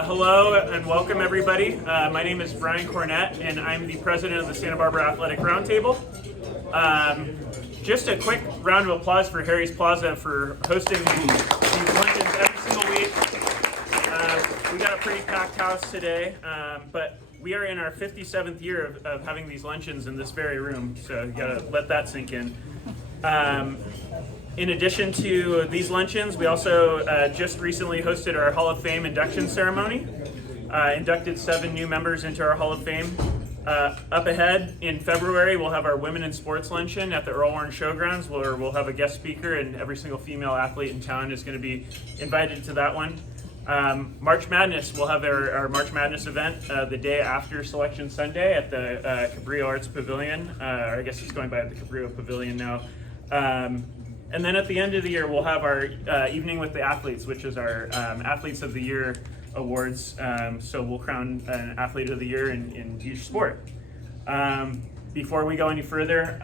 Hello and welcome everybody. My name is Brian Cornett and I'm the president of the Santa Barbara Athletic Roundtable. Just a quick round of applause for Harry's Plaza for hosting these luncheons every single week. We got a pretty packed house today, but we are in our 57th year of having these luncheons in this very room, so you gotta let that sink in. In addition to these luncheons, we also just recently hosted our Hall of Fame induction ceremony. Inducted 7 new members into our Hall of Fame. Up ahead in February, we'll have our Women in Sports Luncheon at the Earl Warren Showgrounds, where we'll have a guest speaker, and every single female athlete in town is going to be invited to that one. March Madness, we'll have our March Madness event the day after Selection Sunday at the Cabrillo Arts Pavilion, or I guess it's going by the Cabrillo Pavilion now. And then at the end of the year, we'll have our Evening with the Athletes, which is our Athletes of the Year awards. So we'll crown an Athlete of the Year in each sport. Before we go any further,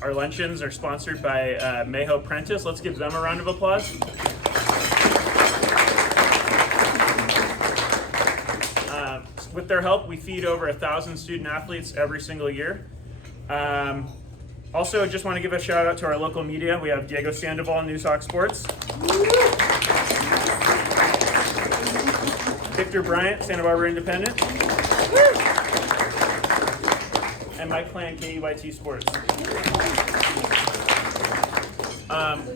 our luncheons are sponsored by Mayho Prentice. Let's give them a round of applause. With their help, we feed over 1,000 student athletes every single year. Also, just want to give a shout out to our local media. We have Diego Sandoval, News Hawk Sports. Victor Bryant, Santa Barbara Independent. And Mike Plan, KEYT Sports.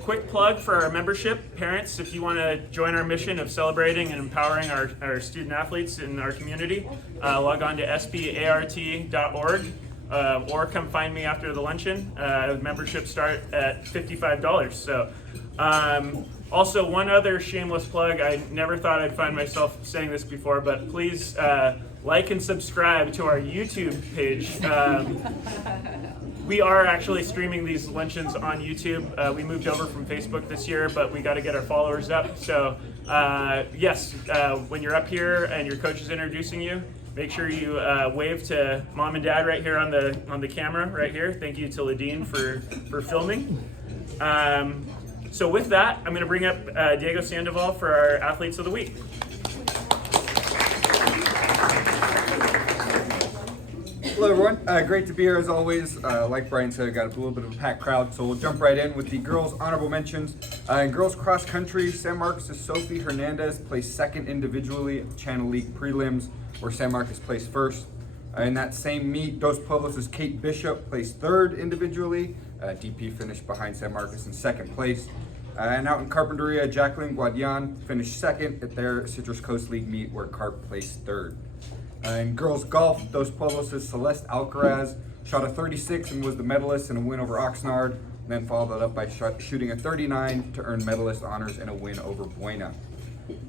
Quick plug for our membership. Parents, if you want to join our mission of celebrating and empowering our student athletes in our community, log on to SBART.org. Or come find me after the luncheon. Memberships start at $55. So, also one other shameless plug. I never thought I'd find myself saying this before, but please like and subscribe to our YouTube page. We are actually streaming these luncheons on YouTube. We moved over from Facebook this year, but we got to get our followers up. So, yes, when you're up here and your coach is introducing you, make sure you wave to mom and dad right here on the camera right here. Thank you to Ladine for filming. So with that, I'm going to bring up Diego Sandoval for our Athletes of the Week. Hello everyone, great to be here as always. Like Brian said, I got a little bit of a packed crowd, so we'll jump right in with the girls' honorable mentions. In girls cross country, San Marcos' Sophie Hernandez placed second individually at the Channel League prelims, where San Marcos placed first. In that same meet, Dos Pueblos' Kate Bishop placed third individually. DP finished behind San Marcos in second place. And out in Carpinteria, Jacqueline Guadian finished second at their Citrus Coast League meet, where Carp placed third. In girls golf, Dos Pueblos' Celeste Alcaraz shot a 36 and was the medalist in a win over Oxnard, and then followed that up by shooting a 39 to earn medalist honors in a win over Buena.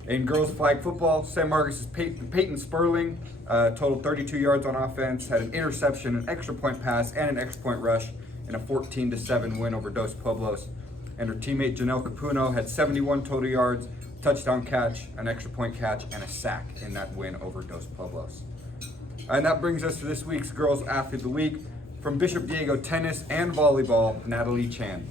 In girls flag football, San Marcos' Peyton Sperling totaled 32 yards on offense, had an interception, an extra point pass, and an extra point rush in a 14-7 win over Dos Pueblos. And her teammate Janelle Capuno had 71 total yards, touchdown catch, an extra point catch, and a sack in that win over Dos Pueblos. And that brings us to this week's Girls Athlete of the Week. From Bishop Diego Tennis and Volleyball, Natalie Chan.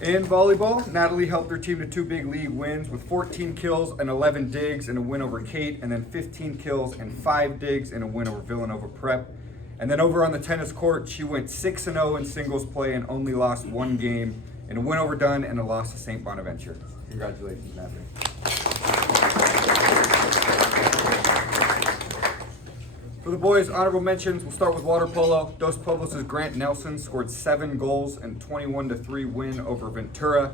In volleyball, Natalie helped her team to 2 big league wins with 14 kills and 11 digs in a win over Kate, and then 15 kills and 5 digs in a win over Villanova Prep. And then over on the tennis court, she went 6-0 in singles play and only lost 1 game in a win over Dunn and a loss to St. Bonaventure. Congratulations, Natalie. For the boys' honorable mentions, we'll start with water polo. Dos Pueblos' Grant Nelson scored 7 goals and 21-3 win over Ventura.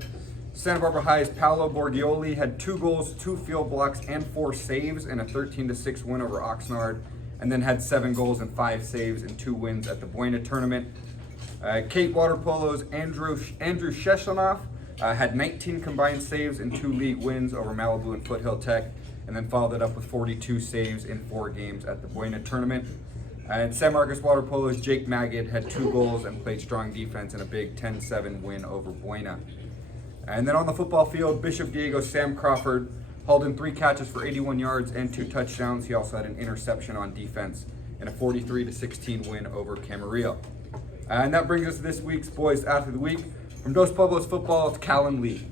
Santa Barbara High's Paolo Borgioli had 2 goals, 2 field blocks, and 4 saves in a 13-6 win over Oxnard, and then had 7 goals and 5 saves in 2 wins at the Buena tournament. Kate Water Polo's Andrew Sheshanoff had 19 combined saves in 2 league wins over Malibu and Foothill Tech, and then followed it up with 42 saves in 4 games at the Buena tournament. And San Marcos Water Polo's Jake Magid had 2 goals and played strong defense in a big 10-7 win over Buena. And then on the football field, Bishop Diego's Sam Crawford hauled in 3 catches for 81 yards and 2 touchdowns. He also had an interception on defense in a 43-16 win over Camarillo. And that brings us to this week's Boys Athlete of the Week. From Dos Pueblos football, it's Callan Lee.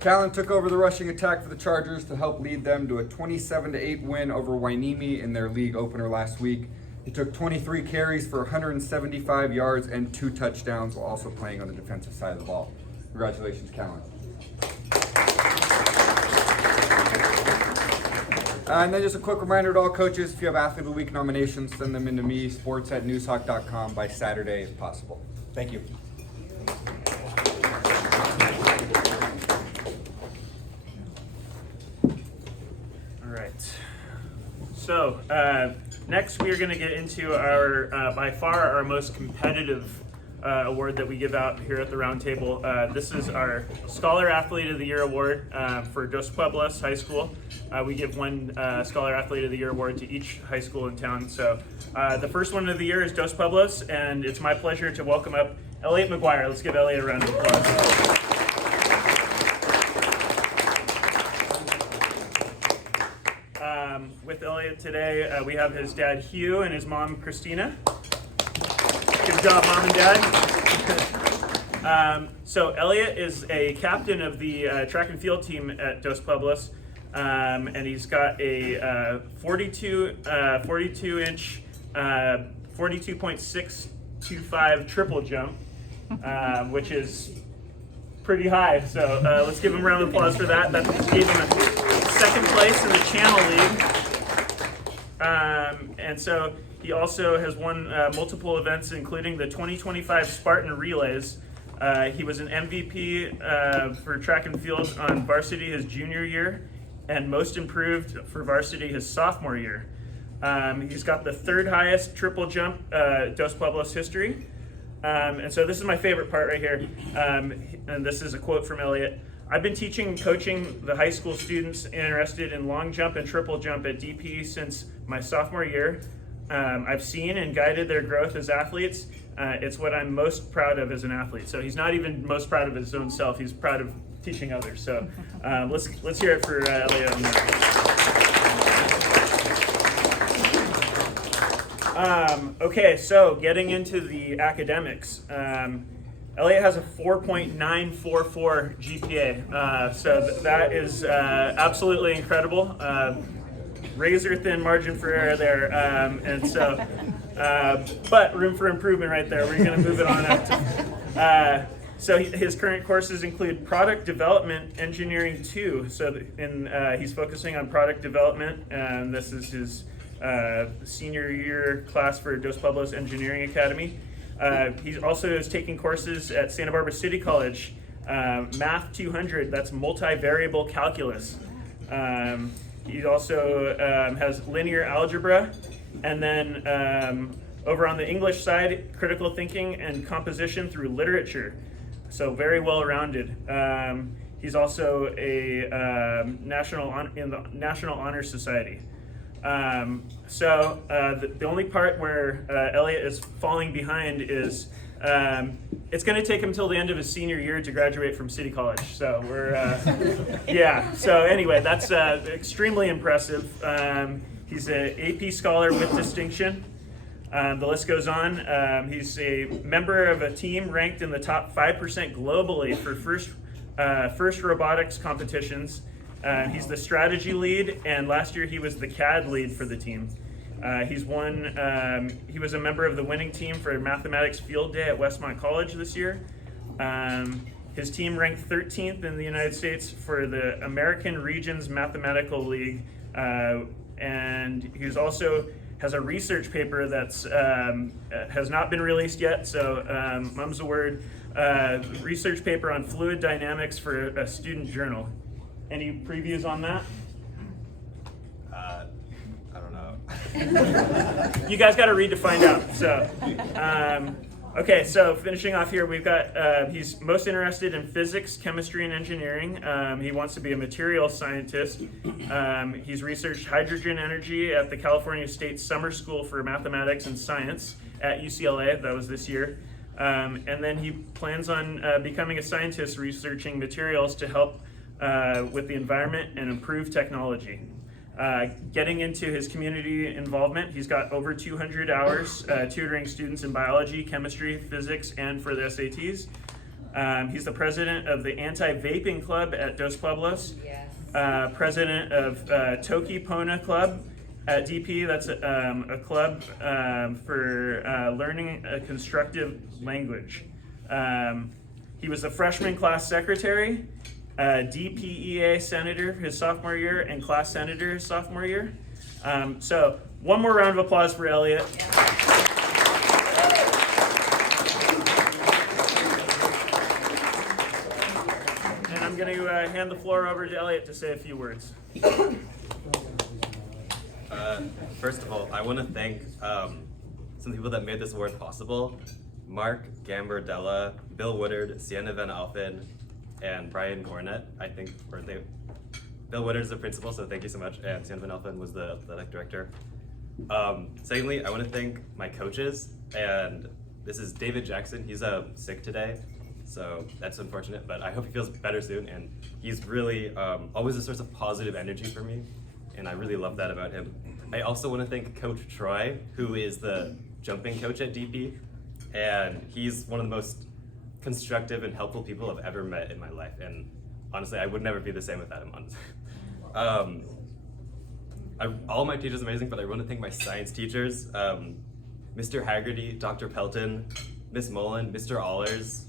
Callan took over the rushing attack for the Chargers to help lead them to a 27-8 win over Wainimi in their league opener last week. He took 23 carries for 175 yards and 2 touchdowns while also playing on the defensive side of the ball. Congratulations, Callan. And then just a quick reminder to all coaches, if you have Athlete of the Week nominations, send them in to me, sports@newshawk.com by Saturday if possible. Thank you. All right. So next we are going to get into our, by far, our most competitive award that we give out here at the round table. This is our Scholar Athlete of the Year award for Dos Pueblos High School. We give one Scholar Athlete of the Year award to each high school in town. So the first one of the year is Dos Pueblos, and it's my pleasure to welcome up Elliot McGuire. Let's give Elliot a round of applause. With Elliot today, we have his dad Hugh and his mom Christina. Good job, Mom and Dad. So Elliot is a captain of the track and field team at Dos Pueblos, and he's got a 42-inch, 42.625 triple jump, which is pretty high. So let's give him a round of applause for that. That gave him a second place in the Channel League. And so he also has won multiple events, including the 2025 Spartan Relays. He was an MVP for track and field on varsity his junior year, and most improved for varsity his sophomore year. He's got the 3rd highest triple jump Dos Pueblos history. And so this is my favorite part right here. And this is a quote from Elliot. I've been teaching and coaching the high school students interested in long jump and triple jump at DP since my sophomore year. I've seen and guided their growth as athletes. It's what I'm most proud of as an athlete. So he's not even most proud of his own self. He's proud of teaching others. So let's hear it for Elliot on that. Okay, so getting into the academics. Elliot has a 4.944 GPA, so that is absolutely incredible. Razor thin margin for error there, and so, but room for improvement right there. We're going to move it on up to. So his current courses include Product Development Engineering 2. So he's focusing on product development, and this is his senior year class for Dos Pueblos Engineering Academy. He also is taking courses at Santa Barbara City College, Math 200, that's multivariable calculus. He also has linear algebra, and then over on the English side, critical thinking and composition through literature. So very well-rounded. He's also a in the National Honor Society. The only part where Elliot is falling behind is it's going to take him till the end of his senior year to graduate from City College. So we're yeah. So anyway, that's extremely impressive. He's an AP scholar with distinction. The list goes on. He's a member of a team ranked in the top 5% globally for first robotics competitions. He's the strategy lead, and last year he was the CAD lead for the team. He was a member of the winning team for Mathematics Field Day at Westmont College this year. His team ranked 13th in the United States for the American Regions Mathematical League, and he also has a research paper that's has not been released yet, so mum's the word, research paper on fluid dynamics for a student journal. Any previews on that? I don't know. You guys got to read to find out. So, okay, so finishing off here, we've got, he's most interested in physics, chemistry, and engineering. He wants to be a materials scientist. He's researched hydrogen energy at the California State Summer School for Mathematics and Science at UCLA. That was this year. And then he plans on becoming a scientist researching materials to help with the environment and improve technology. Getting into his community involvement, he's got over 200 hours tutoring students in biology, chemistry, physics, and for the SATs. He's the president of the Anti-Vaping Club at Dos Pueblos. Yes. President of Toki Pona Club at DP. That's a club for learning a constructive language. He was the freshman class secretary, DPEA senator his sophomore year, and class senator his sophomore year. So one more round of applause for Elliot. And I'm going to hand the floor over to Elliot to say a few words. First of all, I want to thank some people that made this award possible. Mark Gambardella, Bill Woodard, Sienna Van Alphen, and Brian Gornet. Bill Woodard is the principal, so thank you so much, and Sienna Van Alphen was the athletic director. Secondly, I want to thank my coaches, and this is David Jackson. He's sick today, so that's unfortunate, but I hope he feels better soon, and he's really always a source of positive energy for me, and I really love that about him. I also want to thank Coach Troy, who is the jumping coach at DP, and he's one of the most constructive and helpful people I've ever met in my life, and honestly, I would never be the same without him. All my teachers are amazing, but I want to thank my science teachers, Mr. Haggerty, Dr. Pelton, Miss Mullen, Mr. Allers,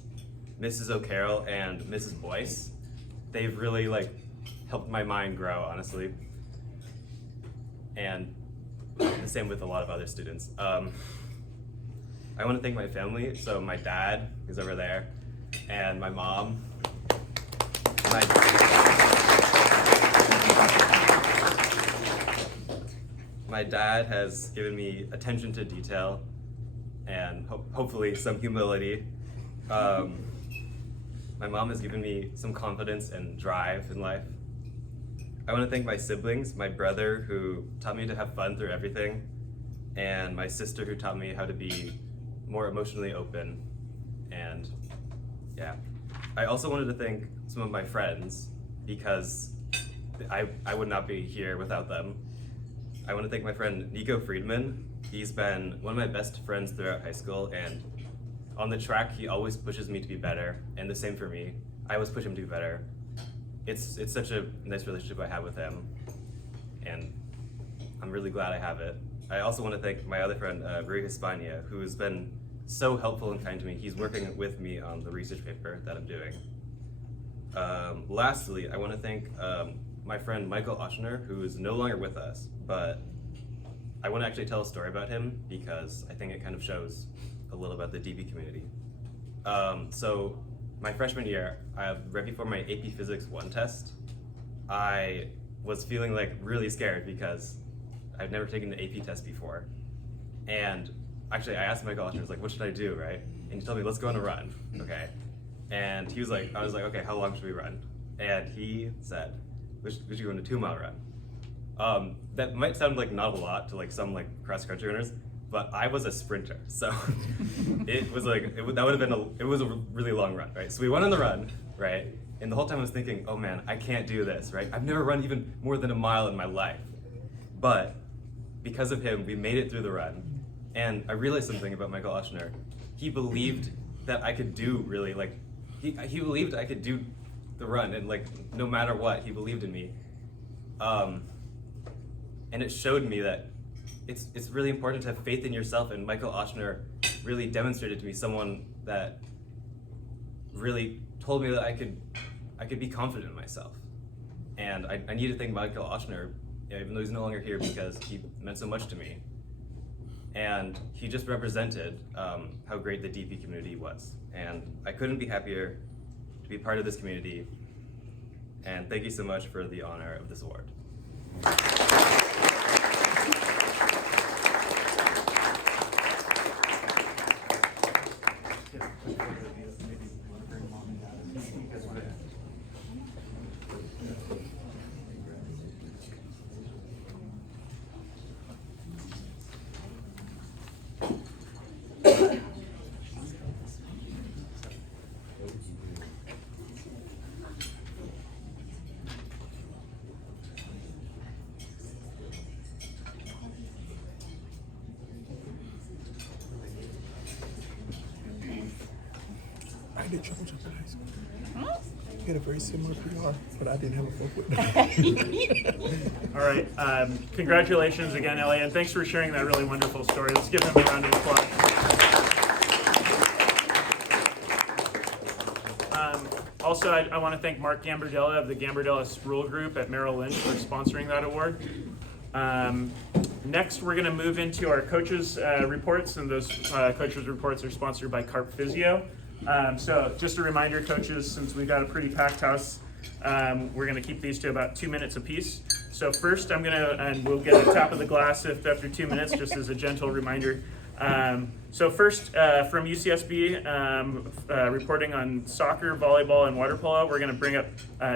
Mrs. O'Carroll, and Mrs. Boyce. They've really helped my mind grow, honestly. And the same with a lot of other students. I want to thank my family, so my dad, who's over there, and my mom. My dad has given me attention to detail and hopefully some humility. My mom has given me some confidence and drive in life. I want to thank my siblings, my brother who taught me to have fun through everything, and my sister who taught me how to be more emotionally open. And yeah, I also wanted to thank some of my friends because I would not be here without them. I want to thank my friend Nico Friedman. He's been one of my best friends throughout high school, and on the track he always pushes me to be better, and the same for me. I always push him to be better. It's such a nice relationship I have with him, and I'm really glad I have it. I also want to thank my other friend, Rui Hispania, who has been so helpful and kind to me. He's working with me on the research paper that I'm doing. Lastly, I want to thank my friend Michael Ochner, who is no longer with us, but I want to actually tell a story about him because I think it kind of shows a little about the DP community. So my freshman year, right before my AP Physics 1 test, I was feeling really scared because I've never taken an AP test before. And actually I asked Michael Ochner, what should I do, right? And he told me, let's go on a run, okay? And he was I was like, okay, how long should we run? And he said, we should go on a 2-mile run. That might sound not a lot to some cross-country runners, but I was a sprinter, so it was it would have been it was a really long run, right? So we went on the run, right? And the whole time I was thinking, oh man, I can't do this, right? I've never run even more than a mile in my life. But because of him, we made it through the run. And I realized something about Michael Ochner. He believed that I could do really he believed I could do the run, and no matter what, he believed in me. And it showed me that it's really important to have faith in yourself, and Michael Ochner really demonstrated to me someone that really told me that I could be confident in myself. And I need to thank Michael Ochner, even though he's no longer here, because he meant so much to me. And he just represented how great the DP community was. And I couldn't be happier to be part of this community. And thank you so much for the honor of this award. did triple jump in high school. We had a very similar PR, but I didn't have a full foot. All right. Congratulations again, Elliot, and thanks for sharing that really wonderful story. Let's give him a round of applause. Also, I want to thank Mark Gambardella of the Gambardella Rule Group at Merrill Lynch for sponsoring that award. Next, we're going to move into our coaches' reports, and those coaches' reports are sponsored by Carp Physio. So just a reminder, coaches, since we've got a pretty packed house, we're going to keep these to about 2 minutes apiece. So first, I'm going to, and we'll get a tap of the glass if after 2 minutes, just as a gentle reminder. So first, from UCSB, reporting on soccer, volleyball, and water polo, we're going to bring up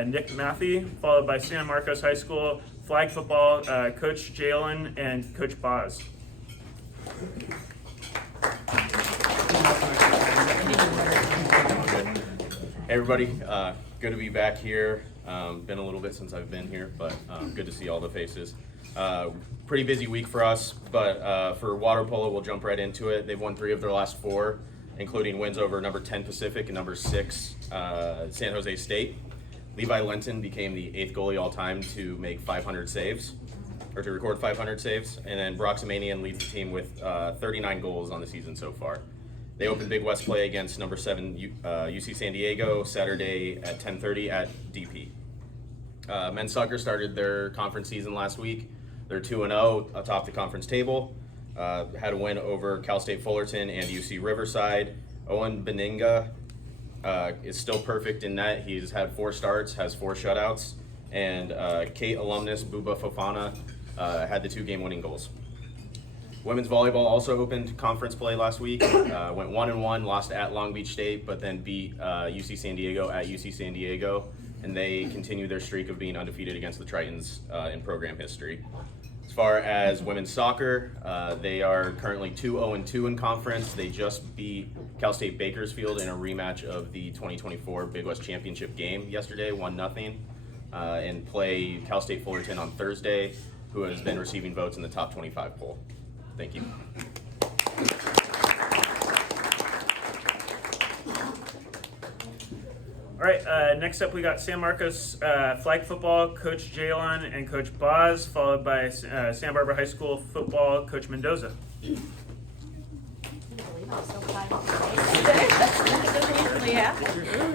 Nick Matthey, followed by San Marcos High School, flag football, Coach Jalen, and Coach Boz. Hey everybody, good to be back here. Been a little bit since I've been here, but good to see all the faces. Pretty busy week for us, but for water polo, we'll jump right into it. They've won 3 of their last 4, including wins over number 10 Pacific and number 6 San Jose State. Levi Lenton became the 8th goalie all time to make 500 saves, or to record 500 saves, and then Broxamanian leads the team with 39 goals on the season so far. They opened Big West play against number 7 UC San Diego Saturday at 10:30 at DP. Men's soccer started their conference season last week. They're 2-0 atop the conference table. Had a win over Cal State Fullerton and UC Riverside. Owen Beninga is still perfect in net. He's had 4 starts, has 4 shutouts, and Kate alumnus Buba Fofana had the 2 game-winning goals. Women's volleyball also opened conference play last week. Went 1-1, lost at Long Beach State, but then beat UC San Diego at UC San Diego, and they continue their streak of being undefeated against the Tritons in program history. As far as women's soccer, they are currently 2-0-2 in conference. They just beat Cal State Bakersfield in a rematch of the 2024 Big West Championship game yesterday, 1-0, and play Cal State Fullerton on Thursday, who has been receiving votes in the top 25 poll. Thank you. All right, next up we got San Marcos flag football, Coach Jalen and Coach Boz, followed by Santa Barbara High School football, Coach Mendoza.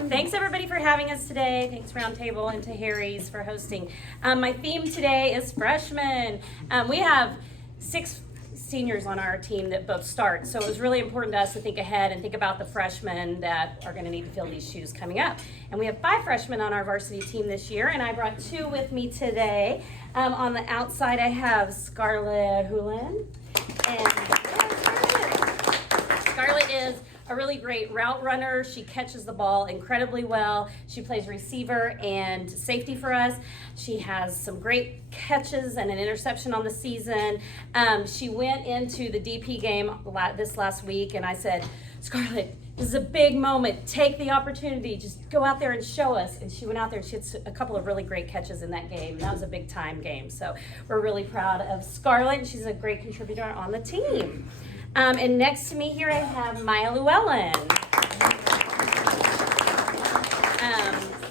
Thanks everybody for having us today. Thanks Roundtable and to Harry's for hosting. My theme today is freshmen. We have 6 seniors on our team that both start, so it was really important to us to think ahead and think about the freshmen that are going to need to fill these shoes coming up. And we have 5 freshmen on our varsity team this year, and I brought 2 with me today. On the outside I have Scarlett Hulen, and Scarlett is a really great route runner. She catches the ball incredibly well. She plays receiver and safety for us. She has some great catches and an interception on the season. She went into the DP game this last week, and I said, Scarlett, this is a big moment. Take the opportunity. Just go out there and show us. And she went out there and she had a couple of really great catches in that game. That was a big time game. So we're really proud of Scarlett. She's a great contributor on the team. And next to me here I have Maya Llewellyn.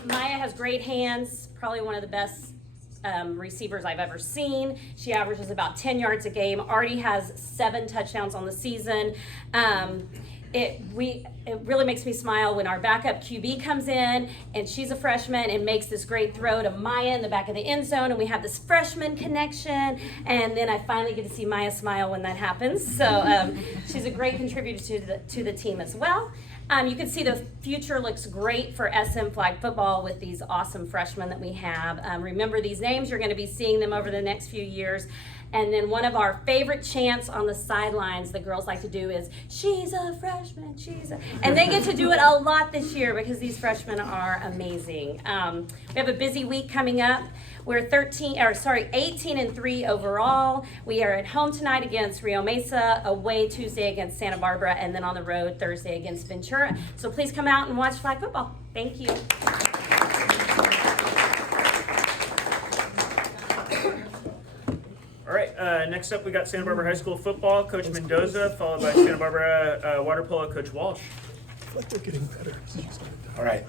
Maya has great hands, probably one of the best receivers I've ever seen. She averages about 10 yards a game, already has 7 touchdowns on the season. It really makes me smile when our backup QB comes in and she's a freshman and makes this great throw to Maya in the back of the end zone, and we have this freshman connection, and then I finally get to see Maya smile when that happens. So she's a great contributor to the team as well. You can see the future looks great for SM flag football with these awesome freshmen that we have. Remember these names, you're going to be seeing them over the next few years. And then one of our favorite chants on the sidelines the girls like to do is, she's a freshman, and they get to do it a lot this year because these freshmen are amazing. We have a busy week coming up. We're 18-3 overall. We are at home tonight against Rio Mesa, away Tuesday against Santa Barbara, and then on the road Thursday against Ventura. So please come out and watch flag football. Thank you. All right, next up we got Santa Barbara High School football, Coach Mendoza, followed by Santa Barbara water polo, Coach Walsh. feel like they're getting better. All right,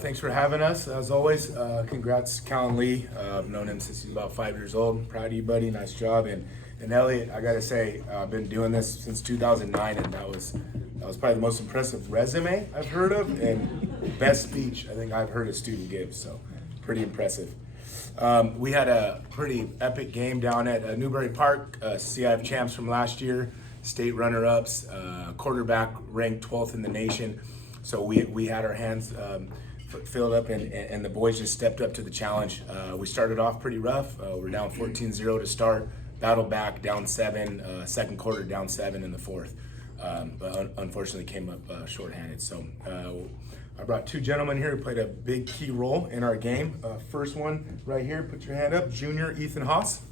thanks for having us. As always, congrats, Callan Lee. I've known him since he's about 5 years old. Proud of you, buddy. Nice job. And Elliot, I gotta say, I've been doing this since 2009, and that was probably the most impressive resume I've heard of, and best speech I think I've heard a student give. So, pretty impressive. We had a pretty epic game down at Newbury Park. CIF champs from last year, state runner-ups, quarterback ranked 12th in the nation. So we had our hands filled up, and the boys just stepped up to the challenge. We started off pretty rough. We're down 14-0 to start, battled back, down 7, second quarter down 7 in the fourth. But unfortunately came up shorthanded. So I brought 2 gentlemen here who played a big key role in our game. First one right here, put your hand up, junior Ethan Haas.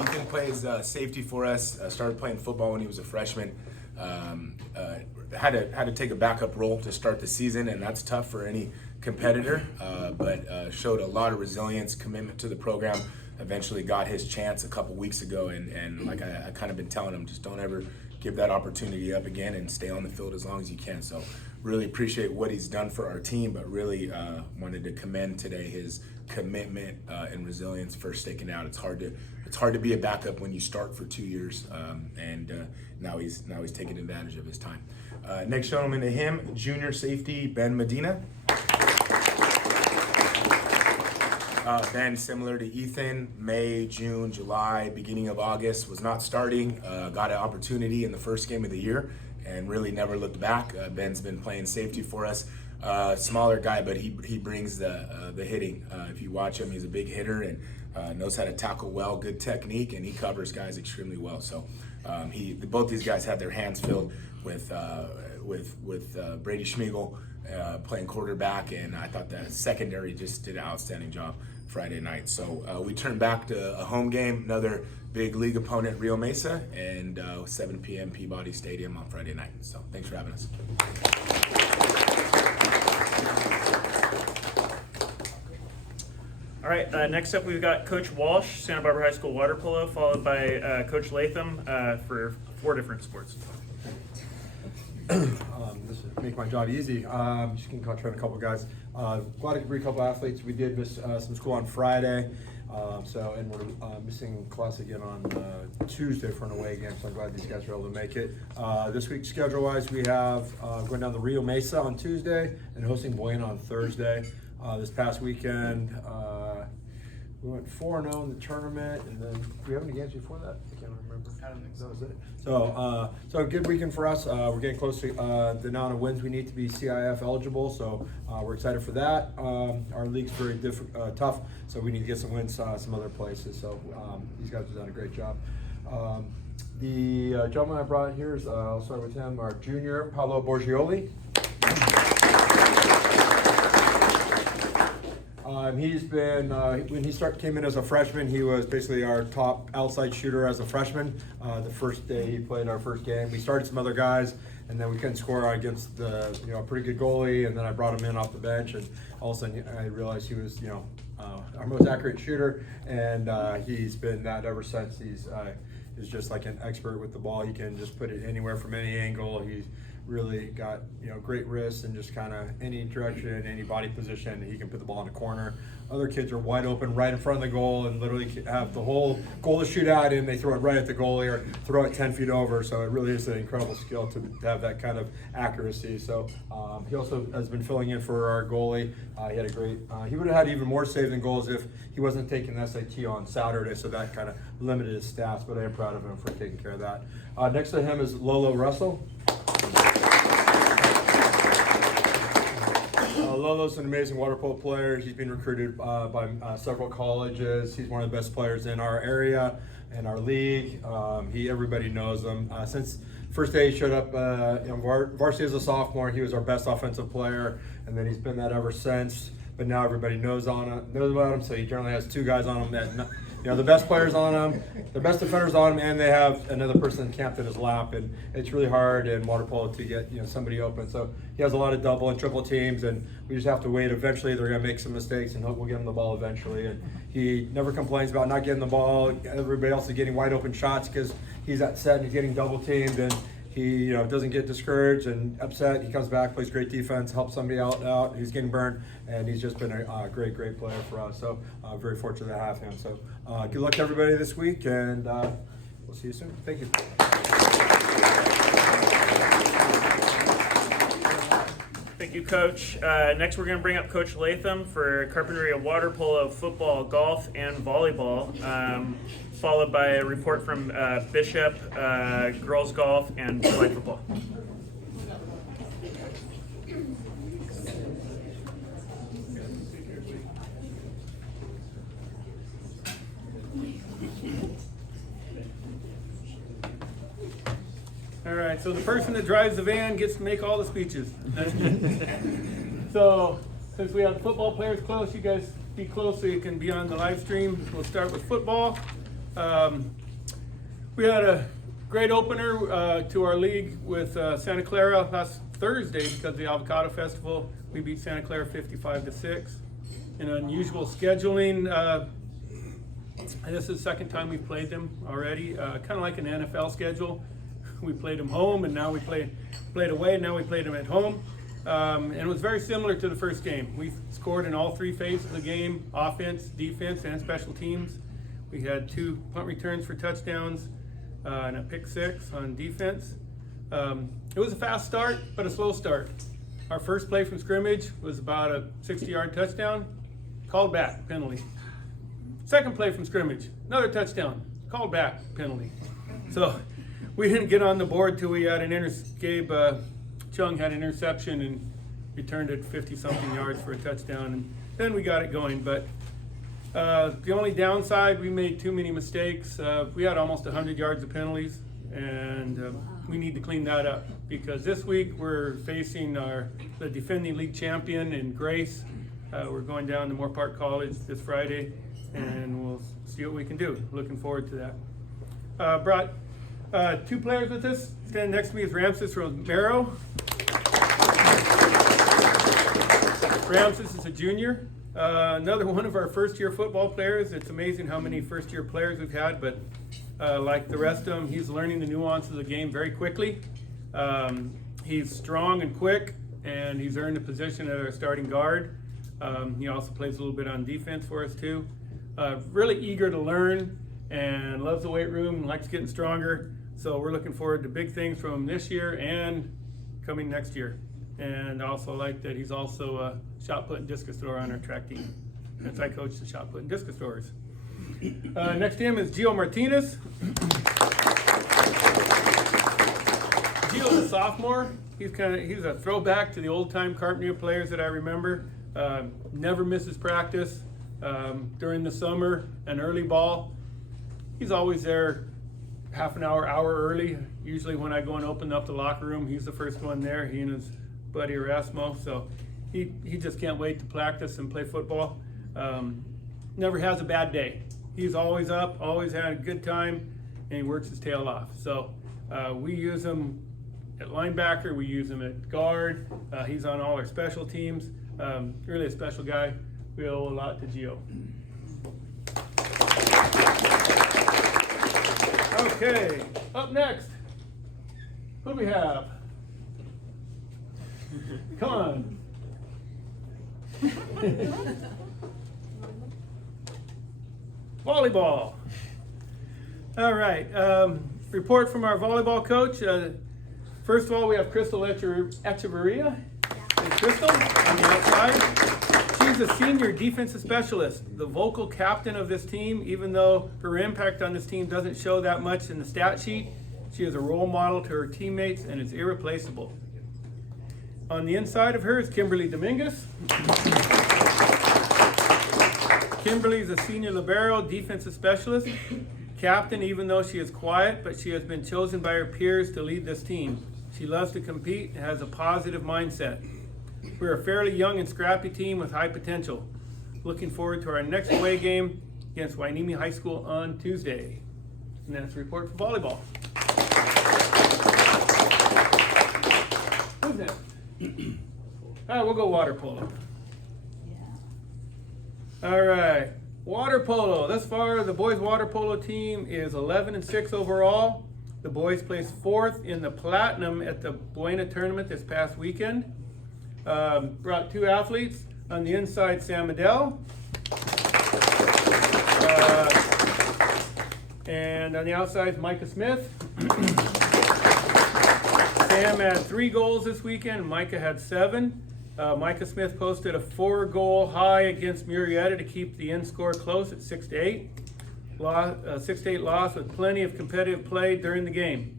Ethan plays safety for us, started playing football when he was a freshman. Had to take a backup role to start the season, and that's tough for any competitor, but showed a lot of resilience, commitment to the program. Eventually got his chance a couple weeks ago, and like I kind of been telling him, just don't ever give that opportunity up again and stay on the field as long as you can. So really appreciate what he's done for our team, but really wanted to commend today his commitment and resilience for sticking out. It's hard to be a backup when you start for 2 years, and now he's taking advantage of his time. Next gentleman to him, junior safety Ben Medina. Ben, similar to Ethan, May, June, July, beginning of August, was not starting, got an opportunity in the first game of the year and really never looked back. Ben's been playing safety for us. Smaller guy, but he brings the hitting. If you watch him, he's a big hitter and knows how to tackle well, good technique, and he covers guys extremely well. So both these guys had their hands filled with Brady Schmiegel playing quarterback, and I thought the secondary just did an outstanding job Friday night. So we turned back to a home game, another big league opponent, Rio Mesa, and 7 p.m. Peabody Stadium on Friday night. So thanks for having us. All right, next up we've got Coach Walsh, Santa Barbara High School water polo, followed by Coach Latham for 4 different sports. This will make my job easy. Just going to concentrate on a couple of guys. Glad to bring a couple athletes. We did miss some school on Friday, and we're missing class again on Tuesday for an away game, so I'm glad these guys were able to make it. This week, schedule-wise, we have going down to Rio Mesa on Tuesday and hosting Buena on Thursday. This past weekend, we went 4-0 in the tournament, and then do we have any games before that? I can't remember. I don't think so. That was it. So a good weekend for us. We're getting close to the amount of wins we need to be CIF eligible, so we're excited for that. Our league's very tough, so we need to get some wins some other places. So these guys have done a great job. The gentleman I brought here is, I'll start with him, our junior, Polo Borgioli. He's been, when he came in as a freshman, he was basically our top outside shooter as a freshman. The first day he played our first game, we started some other guys, and then we couldn't score against the, a pretty good goalie, and then I brought him in off the bench, and all of a sudden I realized he was, our most accurate shooter, and he's been that ever since. He's just like an expert with the ball. He can just put it anywhere from any angle. He's really got great wrists, and just kind of any direction, any body position, he can put the ball in the corner. Other kids are wide open right in front of the goal and literally have the whole goal to shoot at, and they throw it right at the goalie or throw it 10 feet over. So it really is an incredible skill to have that kind of accuracy. So he also has been filling in for our goalie. He had a great, he would have had even more saves and goals if he wasn't taking the SAT on Saturday, so that kind of limited his stats, but I am proud of him for taking care of that. Next to him is Lolo Russell. Lolo's an amazing water polo player. He's been recruited by several colleges. He's one of the best players in our area and our league. Everybody knows him. Since first day he showed up varsity as a sophomore, he was our best offensive player, and then he's been that ever since. But now everybody knows about him, so he generally has 2 guys on him that the best players on him, the best defenders on him, and they have another person camped in his lap, and it's really hard in water polo to get somebody open. So he has a lot of double and triple teams, and we just have to wait. Eventually they're going to make some mistakes, and we'll get him the ball eventually. And he never complains about not getting the ball. Everybody else is getting wide open shots because he's at set and he's getting double teamed, and he doesn't get discouraged and upset. He comes back, plays great defense, helps somebody out who's getting burned, and he's just been a great player for us. So very fortunate to have him. So good luck to everybody this week, and we'll see you soon. Thank you. Thank you, Coach. Next, we're going to bring up Coach Latham for Carpinteria water polo, football, golf, and volleyball, followed by a report from Bishop, girls golf, and flag football. All right, so the person that drives the van gets to make all the speeches. So, since we have the football players close, you guys be close so you can be on the live stream. We'll start with football. We had a great opener to our league with Santa Clara last Thursday because of the Avocado Festival. We beat Santa Clara 55-6. In unusual scheduling, this is the second time we've played them already, kind of like an NFL schedule. We played them home, and now we played away, and now we played them at home. And it was very similar to the first game. We scored in all three phases of the game: offense, defense, and special teams. We had 2 punt returns for touchdowns and a pick 6 on defense. It was a fast start, but a slow start. Our first play from scrimmage was about a 60-yard touchdown, called back, penalty. Second play from scrimmage, another touchdown, called back, penalty. So we didn't get on the board till we had Gabe Chung had an interception and returned it 50-something yards for a touchdown, and then we got it going. But the only downside, we made too many mistakes. We had almost 100 yards of penalties, and we need to clean that up because this week we're facing the defending league champion in Grace. We're going down to Moore Park College this Friday, and we'll see what we can do. Looking forward to that. Brought 2 players with us. Standing next to me is Ramses Romero. Ramses is a junior. Another one of our first-year football players. It's amazing how many first-year players we've had, but like the rest of them, he's learning the nuances of the game very quickly. He's strong and quick, and he's earned a position at our starting guard. He also plays a little bit on defense for us too. Really eager to learn and loves the weight room and likes getting stronger. So we're looking forward to big things from him this year and coming next year. And I also like that he's also a shot put and discus thrower on our track team. Since I coach the shot put and discus throwers. Next to him is Gio Martinez. Gio's a sophomore. He's a throwback to the old time Carpinteria players that I remember. Never misses practice during the summer and early ball. He's always there half an hour early. Usually when I go and open up the locker room, he's the first one there, he and his buddy Erasmo. So he just can't wait to practice and play football. Never has a bad day. He's always up, always had a good time, and he works his tail off. So we use him at linebacker, we use him at guard. He's on all our special teams. Really a special guy. We owe a lot to Gio. Okay, up next, who do we have? Come on. Volleyball. All right, report from our volleyball coach. First of all, we have Crystal Echeverria. Crystal on the outside. She's a senior defensive specialist, the vocal captain of this team. Even though her impact on this team doesn't show that much in the stat sheet, she is a role model to her teammates and is irreplaceable. On the inside of her is Kimberly Dominguez. Kimberly is a senior libero, defensive specialist, captain, even though she is quiet, but she has been chosen by her peers to lead this team. She loves to compete and has a positive mindset. We're a fairly young and scrappy team with high potential. Looking forward to our next away game against Wainimi High School on Tuesday. And that's a report for volleyball. Who's next? All right, we'll go water polo. All right, water polo. Thus far, the boys water polo team is 11-6 overall. The boys placed 4th in the Platinum at the Buena tournament this past weekend. Brought 2 athletes. On the inside, Sam Adele. And on the outside, Micah Smith. Sam had 3 goals this weekend. Micah had 7. Micah Smith posted a 4-goal high against Murrieta to keep the end score close at 6-8. 6-8 loss with plenty of competitive play during the game.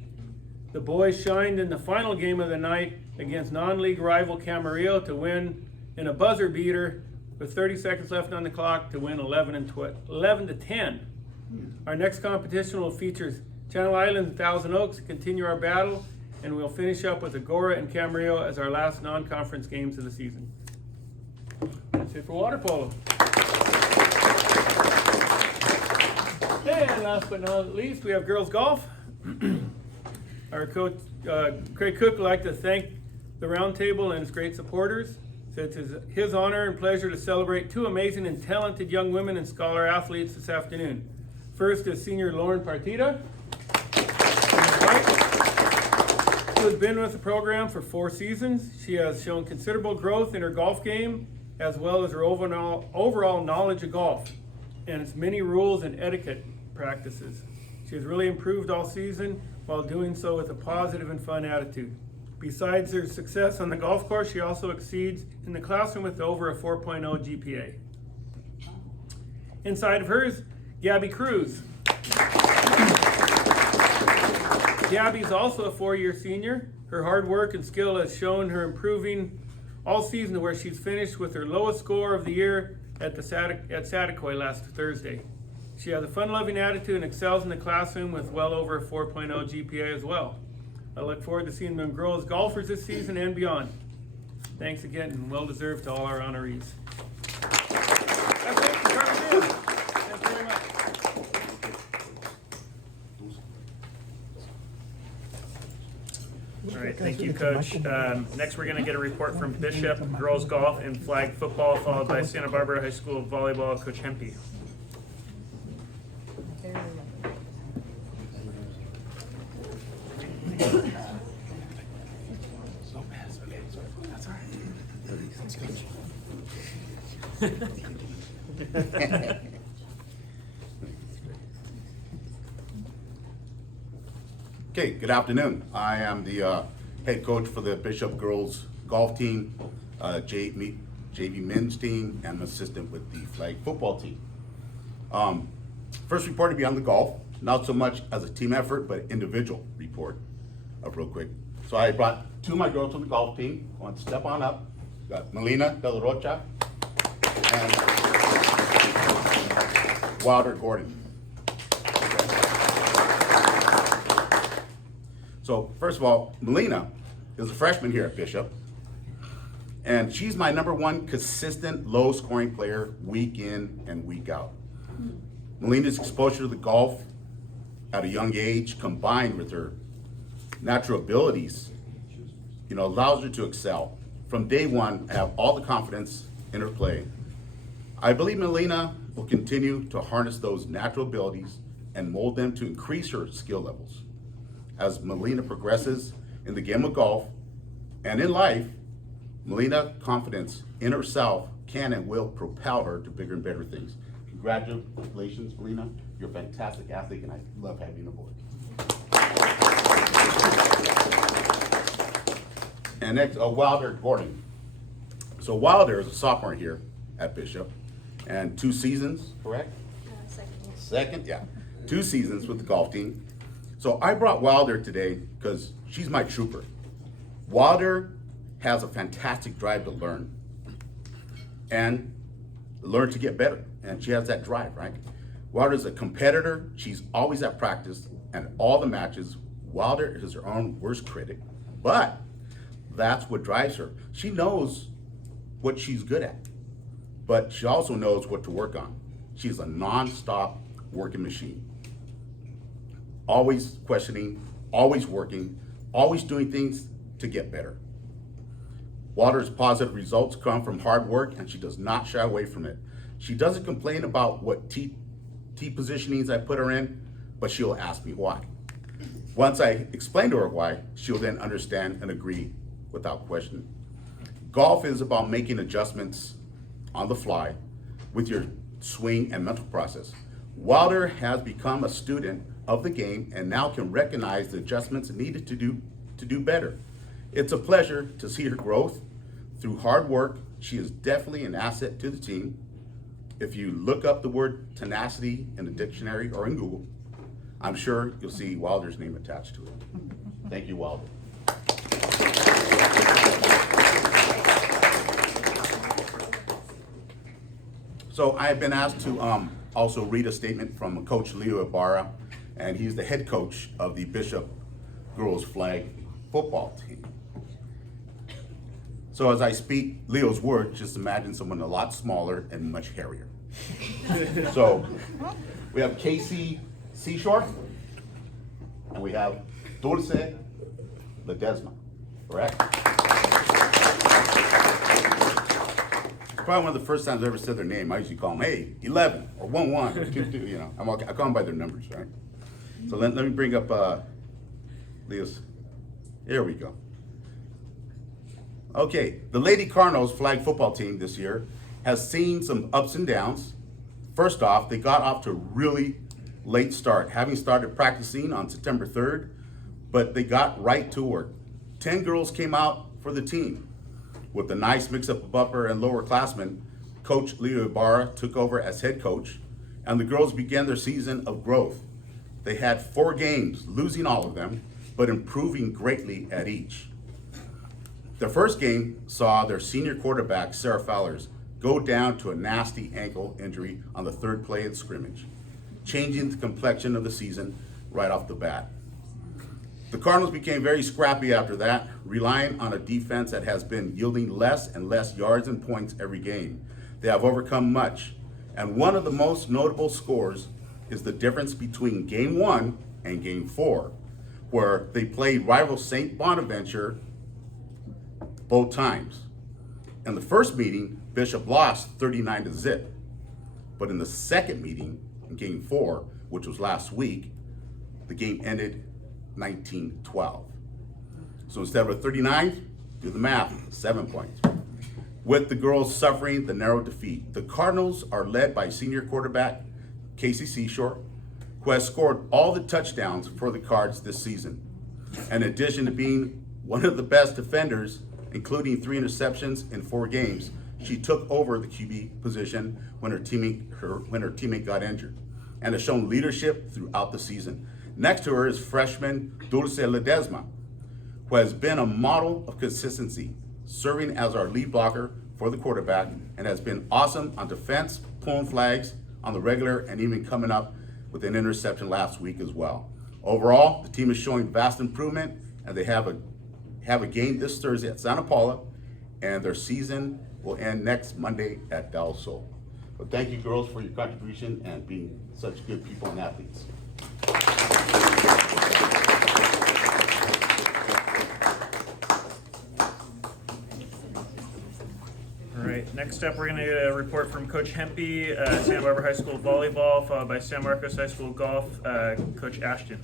The boys shined in the final game of the night against non-league rival Camarillo to win in a buzzer beater with 30 seconds left on the clock to win 11-10. Our next competition will feature Channel Islands and Thousand Oaks to continue our battle, and we'll finish up with Agora and Camarillo as our last non-conference games of the season. That's it for water polo. And last but not least, we have girls golf. Our coach, Craig Cook, would like to thank the roundtable and its great supporters. Said it's his honor and pleasure to celebrate 2 amazing and talented young women and scholar athletes this afternoon. First is senior Lauren Partida, who has been with the program for 4 seasons. She has shown considerable growth in her golf game, as well as her overall knowledge of golf and its many rules and etiquette practices. She has really improved all season while doing so with a positive and fun attitude. Besides her success on the golf course, she also exceeds in the classroom with over a 4.0 GPA. Inside of hers, Gabby Cruz. Gabby's also a 4-year senior. Her hard work and skill has shown her improving all season to where she's finished with her lowest score of the year at Saticoy last Thursday. She has a fun-loving attitude and excels in the classroom with well over a 4.0 GPA as well. I look forward to seeing them grow as golfers this season and beyond. Thanks again, and well-deserved to all our honorees. That's it for Carmen. Thank you very much. All right, thank you, Coach. Next, we're going to get a report from Bishop girls golf and flag football, followed by Santa Barbara High School volleyball, Coach Hempy. Okay, good afternoon. I am the head coach for the Bishop girls golf team, JV men's team, and I'm assistant with the flag football team. First report to be on the golf, not so much as a team effort, but individual report real quick. So I brought 2 of my girls on the golf team. I want to step on up. Got Melina Del Rocha and Wilder Gordon. So first of all, Melina is a freshman here at Bishop, and she's my #1 consistent low-scoring player week in and week out. Melina's exposure to the golf at a young age, combined with her natural abilities, allows her to excel. From day one, I have all the confidence in her play. I believe Melina will continue to harness those natural abilities and mold them to increase her skill levels. As Melina progresses in the game of golf and in life, Melina's confidence in herself can and will propel her to bigger and better things. Congratulations, Melina. You're a fantastic athlete, and I love having you aboard. And next, Wilder Gordon. So Wilder is a sophomore here at Bishop, and 2 seasons, correct? Second, yeah. 2 seasons with the golf team. So I brought Wilder today because she's my trooper. Wilder has a fantastic drive to learn and learn to get better, and she has that drive, right? Wilder's a competitor. She's always at practice and all the matches. Wilder is her own worst critic, but that's what drives her. She knows what she's good at, but she also knows what to work on. She's a non-stop working machine. Always questioning, always working, always doing things to get better. Wilder's positive results come from hard work, and she does not shy away from it. She doesn't complain about what tee positionings I put her in, but she'll ask me why. Once I explain to her why, she'll then understand and agree without question. Golf is about making adjustments on the fly with your swing and mental process. Wilder has become a student of the game and now can recognize the adjustments needed to do better. It's a pleasure to see her growth through hard work. She is definitely an asset to the team. If you look up the word tenacity in the dictionary or in Google, I'm sure you'll see Wilder's name attached to it. Thank you, Wilder. So I have been asked to also read a statement from Coach Leo Ibarra, and he's the head coach of the Bishop girls flag football team. So as I speak Leo's words, just imagine someone a lot smaller and much hairier. So we have Casey Seashore, and we have Dulce Ledesma, correct? Probably one of the first times I ever said their name. I usually call them, hey, 11 or 1-1 or 2-2, you know. I call them by their numbers, right? So let me bring up Leo's. Here we go. Okay, the Lady Cardinals flag football team this year has seen some ups and downs. First off, they got off to a really late start, having started practicing on September 3rd, but they got right to work. 10 girls came out for the team. With a nice mix-up of upper and lower classmen, Coach Leo Ibarra took over as head coach, and the girls began their season of growth. They had 4 games, losing all of them, but improving greatly at each. Their first game saw their senior quarterback, Sarah Fowlers, go down to a nasty ankle injury on the 3rd play of scrimmage, changing the complexion of the season right off the bat. The Cardinals became very scrappy after that, relying on a defense that has been yielding less and less yards and points every game. They have overcome much, and one of the most notable scores is the difference between Game 1 and Game 4, where they played rival St. Bonaventure both times. In the first meeting, Bishop lost 39-0, but in the second meeting, in Game 4, which was last week, the game ended 19-12. So instead of a 39, do the math, 7 points. With the girls suffering the narrow defeat, the Cardinals are led by senior quarterback Casey Seashore, who has scored all the touchdowns for the Cards this season. In addition to being one of the best defenders, including 3 interceptions in 4 games, she took over the QB position when her teammate got injured, and has shown leadership throughout the season. Next to her is freshman Dulce Ledesma, who has been a model of consistency, serving as our lead blocker for the quarterback, and has been awesome on defense, pulling flags on the regular, and even coming up with an interception last week as well. Overall, the team is showing vast improvement, and they have a game this Thursday at Santa Paula, and their season will end next Monday at Del Sol. But thank you, girls, for your contribution and being such good people and athletes. All right, next up, we're going to get a report from Coach Hempy, Santa Barbara High School Volleyball, followed by San Marcos High School Golf, Coach Ashton.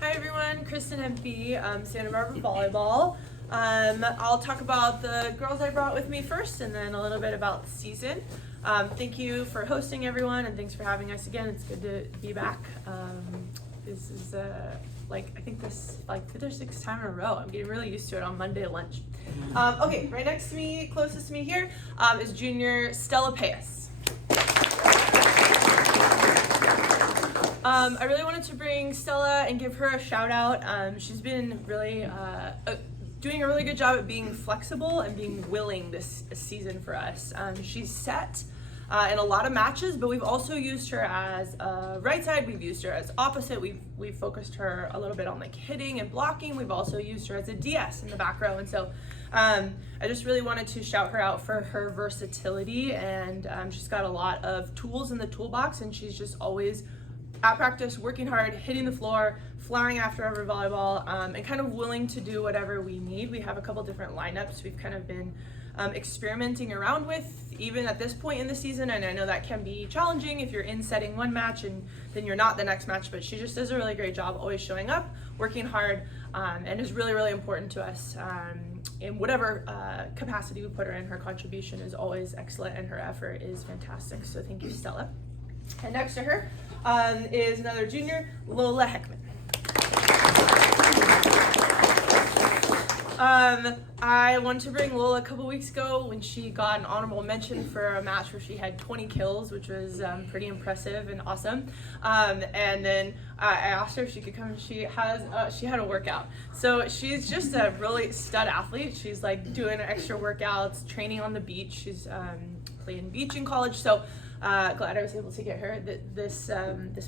Hi everyone, Kristen Hempy, Santa Barbara Volleyball. I'll talk about the girls I brought with me first and then a little bit about the season. Thank you for hosting everyone and thanks for having us again. It's good to be back. This is I think this like 5th or 6th time in a row. I'm getting really used to it on Monday lunch. Okay, right next to me, closest to me here, is junior Stella Paez. I really wanted to bring Stella and give her a shout out. She's been really doing a really good job at being flexible and being willing this season for us. She's set in a lot of matches, but we've also used her as right side. We've used her as opposite. We've focused her a little bit on like hitting and blocking. We've also used her as a DS in the back row. And so I just really wanted to shout her out for her versatility. And she's got a lot of tools in the toolbox, and she's just always at practice, working hard, hitting the floor, flying after every volleyball, and kind of willing to do whatever we need. We have a couple different lineups we've kind of been experimenting around with, even at this point in the season. And I know that can be challenging if you're in setting one match and then you're not the next match, but she just does a really great job always showing up, working hard, and is really, really important to us. In whatever capacity we put her in, her contribution is always excellent and her effort is fantastic. So thank you, Stella. And next to her is another junior, Lola Heckman. I wanted to bring Lola a couple weeks ago when she got an honorable mention for a match where she had 20 kills, which was pretty impressive and awesome. And then I asked her if she could come, and she had a workout. So she's just a really stud athlete. She's like doing extra workouts, training on the beach. She's playing beach in college. So glad I was able to get her this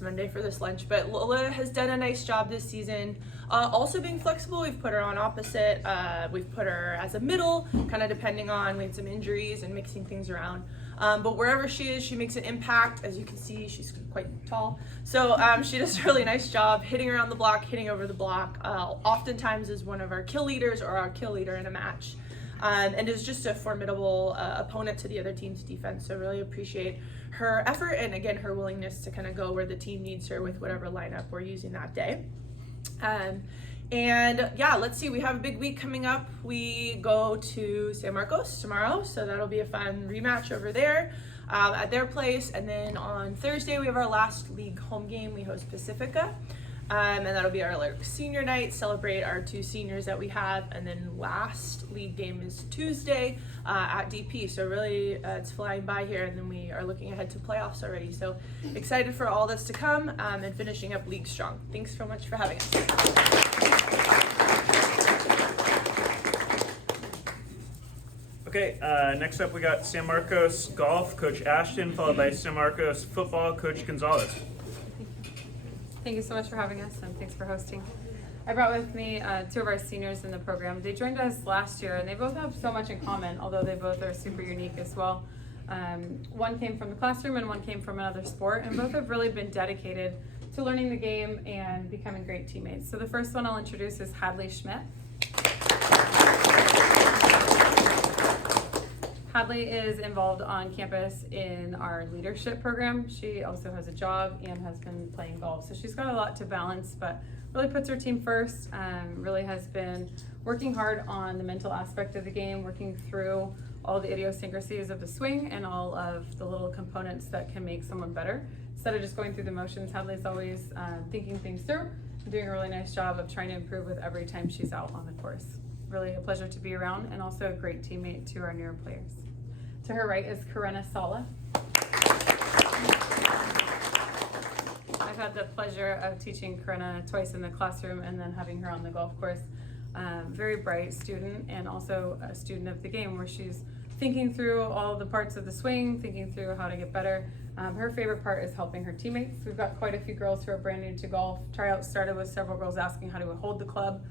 Monday for this lunch. But Lola has done a nice job this season. Also being flexible, we've put her on opposite. We've put her as a middle, kind of depending on, we had some injuries and mixing things around. But wherever she is, she makes an impact. As you can see, she's quite tall. So she does a really nice job hitting around the block, hitting over the block. Oftentimes is one of our kill leaders or our kill leader in a match. And is just a formidable opponent to the other team's defense. So really appreciate her effort and again her willingness to kind of go where the team needs her with whatever lineup we're using that day. And yeah, let's see, we have a big week coming up. We go to San Marcos tomorrow, so that'll be a fun rematch over there at their place. And then on Thursday we have our last league home game. We host Pacifica. And that'll be our senior night, celebrate our 2 seniors that we have. And then last league game is Tuesday at DP. So really it's flying by here, and then we are looking ahead to playoffs already. So excited for all this to come and finishing up league strong. Thanks so much for having us. Okay, next up we got San Marcos golf, Coach Ashton, followed by San Marcos football, Coach Gonzalez. Thank you so much for having us, and thanks for hosting. I brought with me 2 of our seniors in the program. They joined us last year, and they both have so much in common, although they both are super unique as well. One came from the classroom and one came from another sport, and both have really been dedicated to learning the game and becoming great teammates. So the first one I'll introduce is Hadley Schmidt. Hadley is involved on campus in our leadership program. She also has a job and has been playing golf. So she's got a lot to balance, but really puts her team first, really has been working hard on the mental aspect of the game, working through all the idiosyncrasies of the swing and all of the little components that can make someone better. Instead of just going through the motions, Hadley's always thinking things through, doing a really nice job of trying to improve with every time she's out on the course. Really a pleasure to be around, and also a great teammate to our newer players. To her right is Karena Sala. I've had the pleasure of teaching Karena twice in the classroom and then having her on the golf course. Very bright student, and also a student of the game, where she's thinking through all the parts of the swing, thinking through how to get better. Her favorite part is helping her teammates. We've got quite a few girls who are brand new to golf. Tryouts started with several girls asking how to hold the club.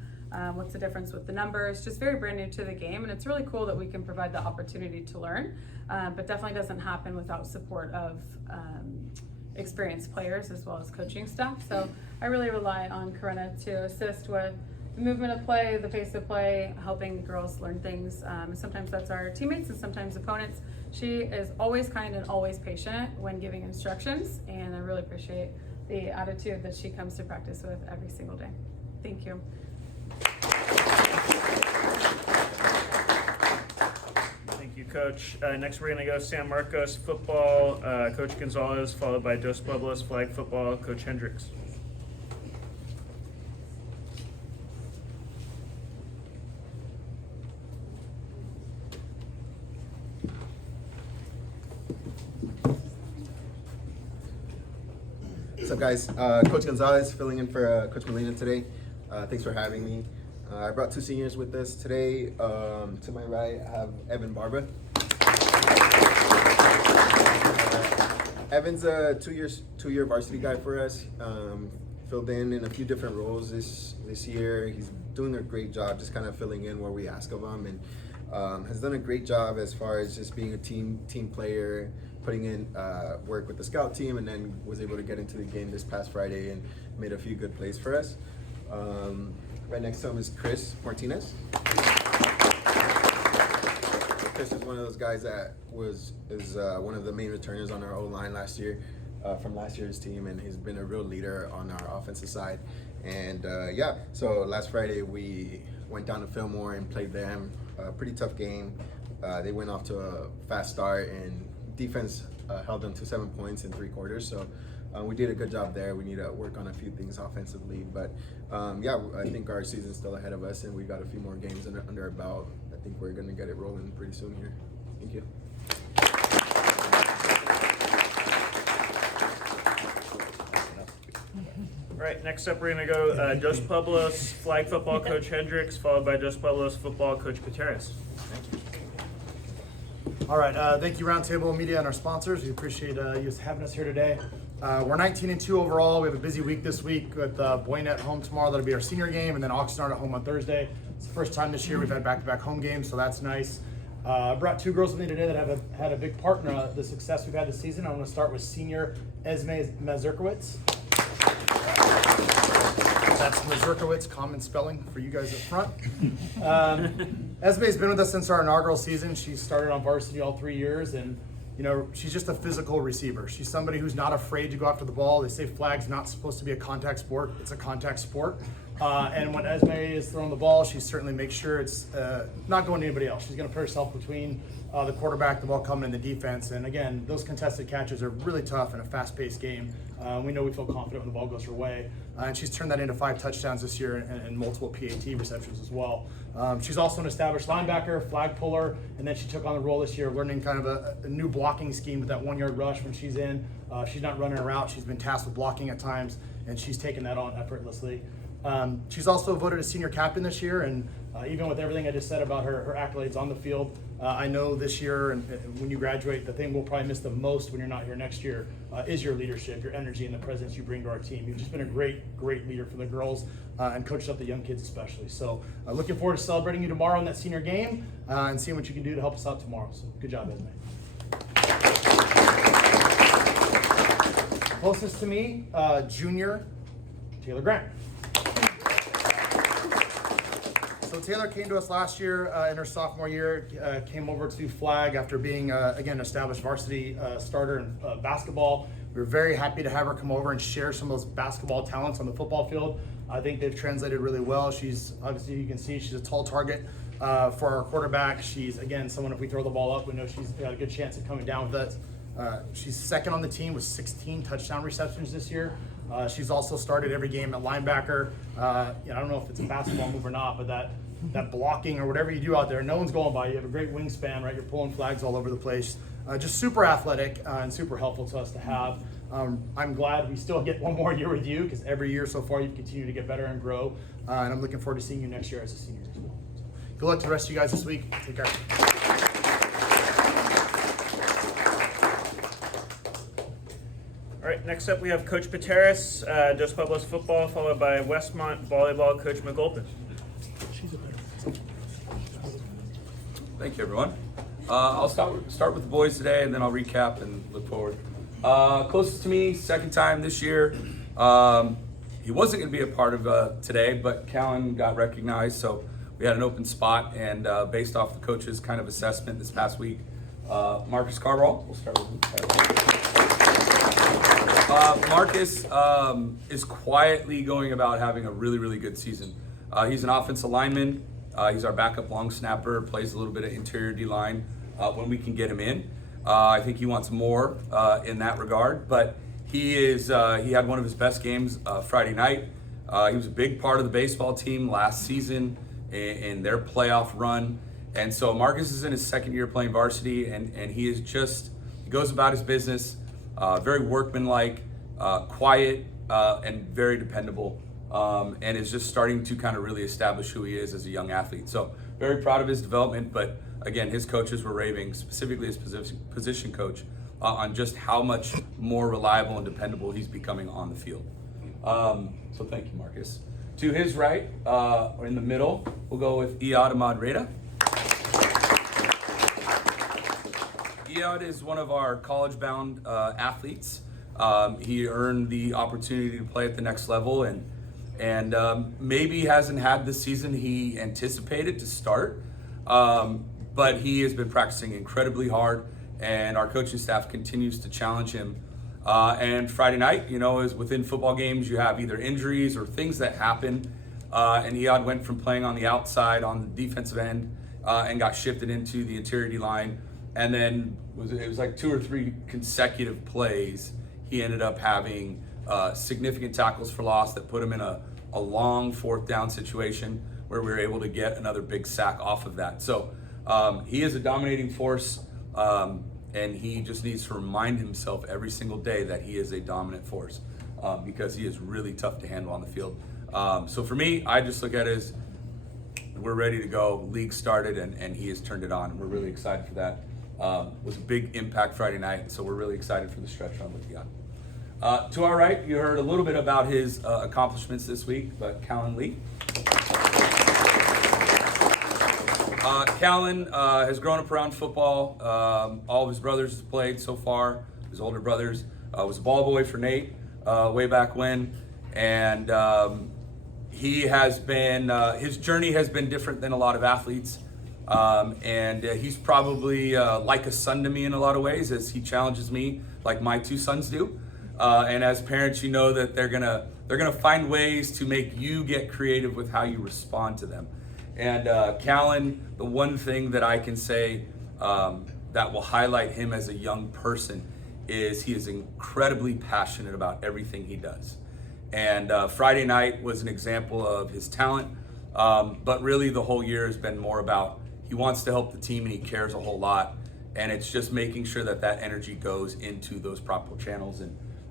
What's the difference with the numbers? Just very brand new to the game, and it's really cool that we can provide the opportunity to learn, but definitely doesn't happen without support of experienced players as well as coaching staff. So I really rely on Karena to assist with the movement of play, the pace of play, helping the girls learn things. Sometimes that's our teammates and sometimes opponents. She is always kind and always patient when giving instructions, and I really appreciate the attitude that she comes to practice with every single day. Thank you. Thank you, Coach. Next we're going to go San Marcos football, Coach Gonzalez, followed by Dos Pueblos flag football, Coach Hendricks. What's up, guys? Coach Gonzalez filling in for Coach Molina today. Thanks for having me. I brought 2 seniors with us today. To my right, I have Evan Barba. Evan's a two-year varsity guy for us. Filled in a few different roles this year. He's doing a great job, just kind of filling in where we ask of him, and has done a great job as far as just being a team player, putting in work with the scout team, and then was able to get into the game this past Friday and made a few good plays for us. Right next to him is Chris Martinez. Chris is one of those guys that is one of the main returners on our O-line last year, from last year's team, and he's been a real leader on our offensive side. And so last Friday we went down to Fillmore and played them. A pretty tough game. They went off to a fast start, and defense held them to 7 points in 3 quarters. So we did a good job there. We need to work on a few things offensively, but I think our season's still ahead of us, and we got a few more games under our belt. I think we're gonna get it rolling pretty soon here. Thank you. All right, next up we're gonna go Dos Pueblos flag football coach Hendricks, followed by Dos Pueblos football coach Gutierrez. All right, thank you Roundtable Media and our sponsors. We appreciate you having us here today. We're 19-2 overall. We have a busy week this week with Boyne at home tomorrow. That'll be our senior game, and then Oxnard at home on Thursday. It's the first time this year we've had back-to-back home games, so that's nice. I brought 2 girls with me today that have had a big part in the success we've had this season. I want to start with senior Esme Mazurkowicz. That's Mazurkowicz, common spelling for you guys up front. Esme's been with us since our inaugural season. She started on varsity all 3 years, and she's just a physical receiver. She's somebody who's not afraid to go after the ball. They say flag's not supposed to be a contact sport. It's a contact sport. And when Esme is throwing the ball, she certainly makes sure it's not going to anybody else. She's going to put herself between the quarterback, the ball coming, and the defense. And again, those contested catches are really tough in a fast-paced game. We know we feel confident when the ball goes her way. And she's turned that into 5 touchdowns this year and multiple PAT receptions as well. She's also an established linebacker, flag puller, and then she took on the role this year of learning kind of a new blocking scheme with that 1-yard rush when she's in. She's not running her out. She's been tasked with blocking at times, and she's taken that on effortlessly. She's also voted a senior captain this year, and even with everything I just said about her accolades on the field, I know this year and when you graduate, the thing we'll probably miss the most when you're not here next year is your leadership, your energy, and the presence you bring to our team. You've just been a great leader for the girls and coached up the young kids especially. So looking forward to celebrating you tomorrow in that senior game and seeing what you can do to help us out tomorrow. So good job, Esme. Closest to me, junior Taylor Grant. So Taylor came to us last year in her sophomore year, came over to flag after being, again, established varsity starter in basketball. We were very happy to have her come over and share some of those basketball talents on the football field. I think they've translated really well. She's, obviously you can see, she's a tall target for our quarterback. She's, again, someone if we throw the ball up, we know she's got a good chance of coming down with us. She's second on the team with 16 touchdown receptions this year. She's also started every game at linebacker. I don't know if it's a basketball move or not, but that blocking or whatever you do out there, no one's going by. You have a great wingspan, right? You're pulling flags all over the place. Just super athletic and super helpful to us to have. I'm glad we still get 1 more year with you because every year so far you've continued to get better and grow. And I'm looking forward to seeing you next year as a senior as well. Good luck to the rest of you guys this week. Take care. All right, next up we have Coach Pateras, Dos Pueblos football, followed by Westmont volleyball coach McGolpin. Thank you, everyone. I'll start with the boys today, and then I'll recap and look forward. Closest to me, second time this year. He wasn't going to be a part of today, but Callan got recognized, so we had an open spot, and based off the coach's kind of assessment this past week, Marcus Carvall, we'll start with him. Marcus is quietly going about having a really good season. He's an offensive lineman. He's our backup long snapper, plays a little bit of interior D-line when we can get him in. I think he wants more in that regard, but he had one of his best games Friday night. He was a big part of the baseball team last season in their playoff run. And so Marcus is in his second year playing varsity, and he goes about his business, very workmanlike, quiet, and very dependable. And is just starting to kind of really establish who he is as a young athlete. So very proud of his development, but again, his coaches were raving, specifically his position coach, on just how much more reliable and dependable he's becoming on the field. So thank you, Marcus. To his right, or in the middle, we'll go with Iyad Ahmad-Reda. Iyad is one of our college-bound athletes. He earned the opportunity to play at the next level, and maybe hasn't had the season he anticipated to start. but he has been practicing incredibly hard, and our coaching staff continues to challenge him. And Friday night, is within football games, you have either injuries or things that happen. And Eod went from playing on the outside on the defensive end and got shifted into the interior D line. And then it was like 2 or 3 consecutive plays. He ended up having significant tackles for loss that put him in a long 4th down situation where we were able to get another big sack off of that. So he is a dominating force. And he just needs to remind himself every single day that he is a dominant force because he is really tough to handle on the field. So for me, I just look at it as we're ready to go. League started and he has turned it on. And we're really excited for that. It was a big impact Friday night, so we're really excited for the stretch run with Eod. To our right, you heard a little bit about his accomplishments this week, but Callan Lee. Callan has grown up around football. All of his brothers have played so far. His older brothers was a ball boy for Nate way back when, and he has been his journey has been different than a lot of athletes, and he's probably like a son to me in a lot of ways, as he challenges me like my 2 sons do. And as parents, you know that they're gonna find ways to make you get creative with how you respond to them. And Callan, the one thing that I can say that will highlight him as a young person is he is incredibly passionate about everything he does. And Friday night was an example of his talent, but really the whole year has been more about he wants to help the team and he cares a whole lot. And it's just making sure that that energy goes into those proper channels.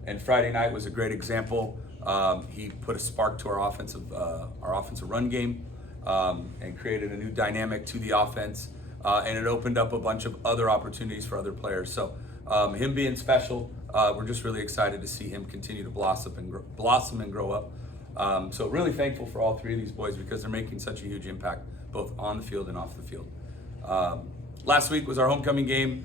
And Friday night was a great example. He put a spark to our offensive run game. And created a new dynamic to the offense, and it opened up a bunch of other opportunities for other players. So him being special, we're just really excited to see him continue to blossom and grow up. So really thankful for all 3 of these boys because they're making such a huge impact, both on the field and off the field. Last week was our homecoming game.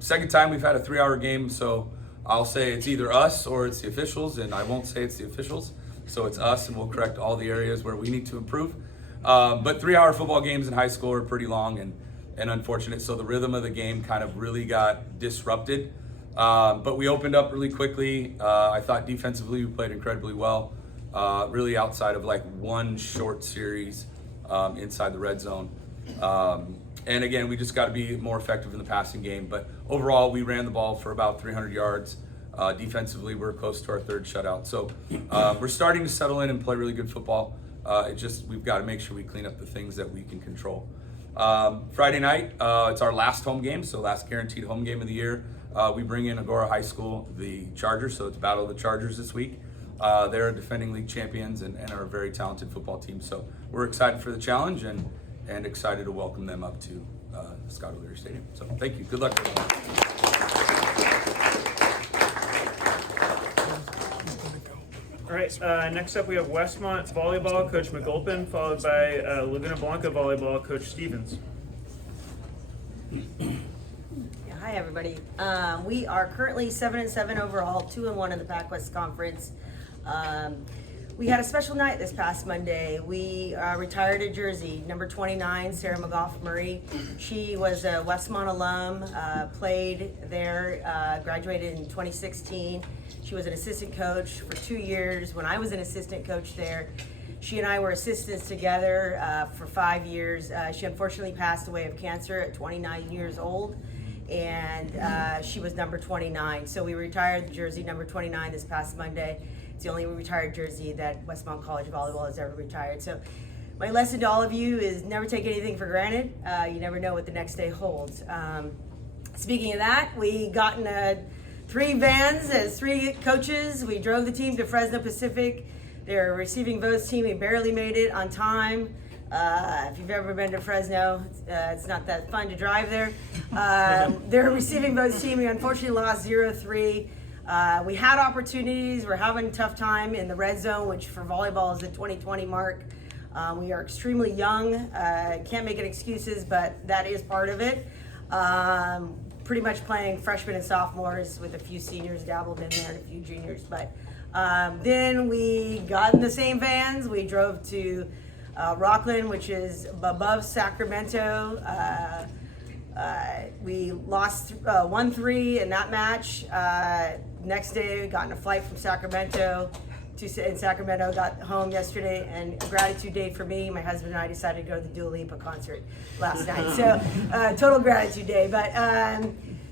Second time we've had a 3-hour game, so I'll say it's either us or it's the officials, and I won't say it's the officials. So it's us, and we'll correct all the areas where we need to improve. But 3-hour football games in high school are pretty long and unfortunate, so the rhythm of the game kind of really got disrupted. But we opened up really quickly. I thought defensively we played incredibly well, really outside of like 1 short series inside the red zone. And again, we just got to be more effective in the passing game. But overall, we ran the ball for about 300 yards. Defensively, we're close to our 3rd shutout. So we're starting to settle in and play really good football. We've got to make sure we clean up the things that we can control. Friday night, it's our last home game, so last guaranteed home game of the year. We bring in Agora High School, the Chargers, so it's Battle of the Chargers this week. They're defending league champions and are a very talented football team. So we're excited for the challenge and excited to welcome them up to Scott O'Leary Stadium. So thank you. Good luck, everyone. All right, next up we have Westmont Volleyball, Coach McGulpin, followed by Laguna Blanca Volleyball, Coach Stevens. Hi everybody. We are currently 7-7 overall, 2-1 in the Pac-West Conference. We had a special night this past Monday. We retired a jersey, number 29, Sarah McGough Murray. She was a Westmont alum, played there, graduated in 2016. She was an assistant coach for 2 years when I was an assistant coach there. She and I were assistants together for 5 years. She unfortunately passed away of cancer at 29 years old, and she was number 29. So we retired the jersey number 29 this past Monday. It's the only retired jersey that Westmont College Volleyball has ever retired. So my lesson to all of you is never take anything for granted. You never know what the next day holds. Speaking of that, we got in 3 vans as 3 coaches. We drove the team to Fresno Pacific. They're a receiving votes team. We barely made it on time. If you've ever been to Fresno, it's not that fun to drive there. They're a receiving votes team. We unfortunately lost 0-3. We had opportunities. We're having a tough time in the red zone, which for volleyball is the 2020 mark. We are extremely young. Can't make it excuses, but that is part of it. Pretty much playing freshmen and sophomores with a few seniors dabbled in there and a few juniors. But then we got in the same vans. We drove to Rockland, which is above Sacramento. We lost 1-3 in that match. Next day, we got in a flight from Sacramento in Sacramento, got home yesterday, and gratitude day for me. My husband and I decided to go to the Dua Lipa concert last night. So total gratitude day. But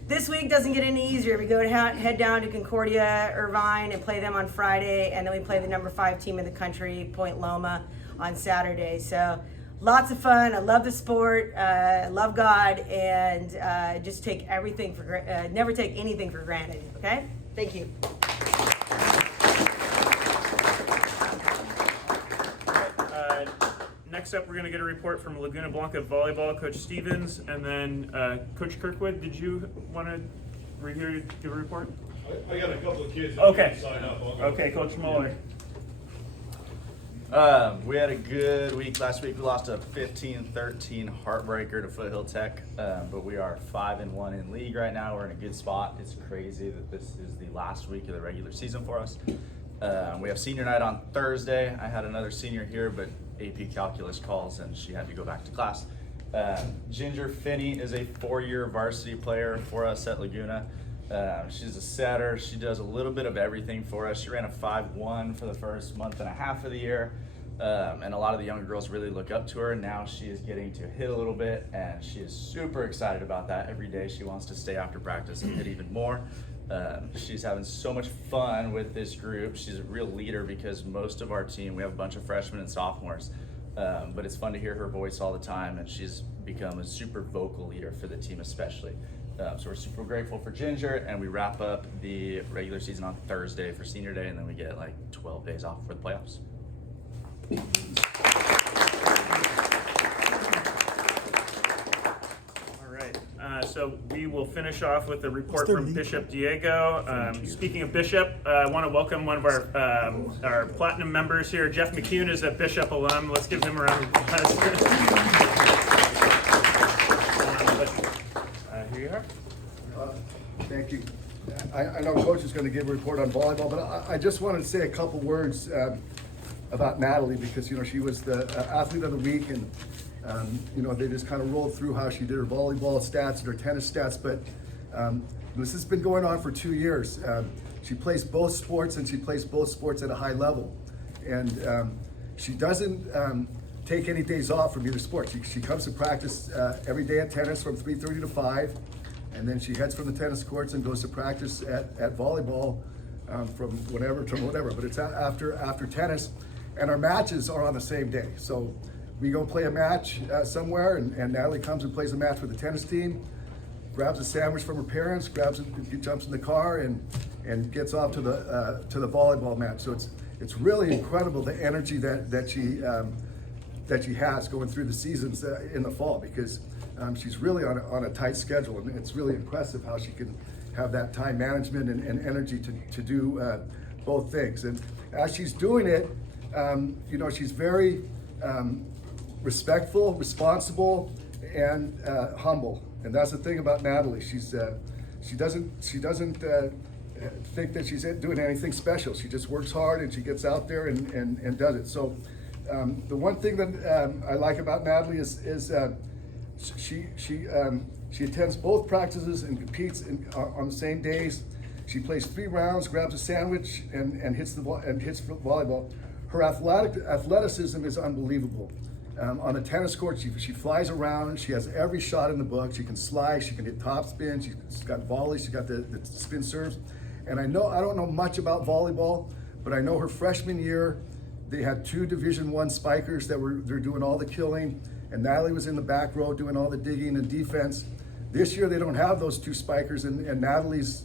this week doesn't get any easier. We go to head down to Concordia, Irvine, and play them on Friday, and then we play the number 5 team in the country, Point Loma, on Saturday. So lots of fun. I love the sport. I love God, and just take everything for never take anything for granted. Okay? Thank you. Next up, we're going to get a report from Laguna Blanca Volleyball, Coach Stevens, and then Coach Kirkwood, did you want to give a report? I got a couple of kids that okay. sign up. Okay, Coach Muller. We had a good week. Last week we lost a 15-13 heartbreaker to Foothill Tech, but we are 5-1 in league right now. We're in a good spot. It's crazy that this is the last week of the regular season for us. We have senior night on Thursday. I had another senior here, but AP Calculus calls and she had to go back to class. Ginger Finney is a 4-year varsity player for us at Laguna. She's a setter. She does a little bit of everything for us. She ran a 5-1 for the first month and a half of the year. And a lot of the younger girls really look up to her. Now she is getting to hit a little bit, and she is super excited about that. Every day she wants to stay after practice and hit even more. She's having so much fun with this group. She's a real leader because most of our team, we have a bunch of freshmen and sophomores, but it's fun to hear her voice all the time, and she's become a super vocal leader for the team especially. So we're super grateful for Ginger, and we wrap up the regular season on Thursday for senior day, and then we get like 12 days off for the playoffs. So we will finish off with a report from Bishop Diego. Speaking of Bishop, I want to welcome one of our platinum members here. Jeff McCune is a Bishop alum. Let's give him a round of applause. Here you are. Thank you. I know Coach is going to give a report on volleyball, but I just wanted to say a couple words about Natalie because, you know, she was the athlete of the week, and you know, they just kind of rolled through how she did her volleyball stats and her tennis stats, but this has been going on for 2 years. She plays both sports, and she plays both sports at a high level. And she doesn't take any days off from either sport. She comes to practice every day at tennis from 3:30 to 5, and then she heads from the tennis courts and goes to practice at volleyball from whatever to whatever. But it's after tennis, and our matches are on the same day. So we go play a match somewhere, and Natalie comes and plays a match with the tennis team, grabs a sandwich from her parents, jumps in the car, and gets off to the volleyball match. So it's really incredible the energy that she has going through the seasons in the fall, because she's really on a tight schedule, and it's really impressive how she can have that time management and energy to do both things. And as she's doing it, you know, she's very respectful, responsible, and humble. And that's the thing about Natalie. She doesn't think that she's doing anything special. She just works hard, and she gets out there and does it. So the one thing that I like about Natalie is she attends both practices and competes on the same days. She plays 3 rounds, grabs a sandwich, and hits volleyball. Her athleticism is unbelievable. On the tennis court, she flies around. She has every shot in the book. She can slice. She can hit top spin. She's got volleys. She's got the spin serves. And I don't know much about volleyball, but I know her freshman year, they had 2 Division I spikers they're doing all the killing, and Natalie was in the back row doing all the digging and defense. This year they don't have those 2 spikers, and Natalie's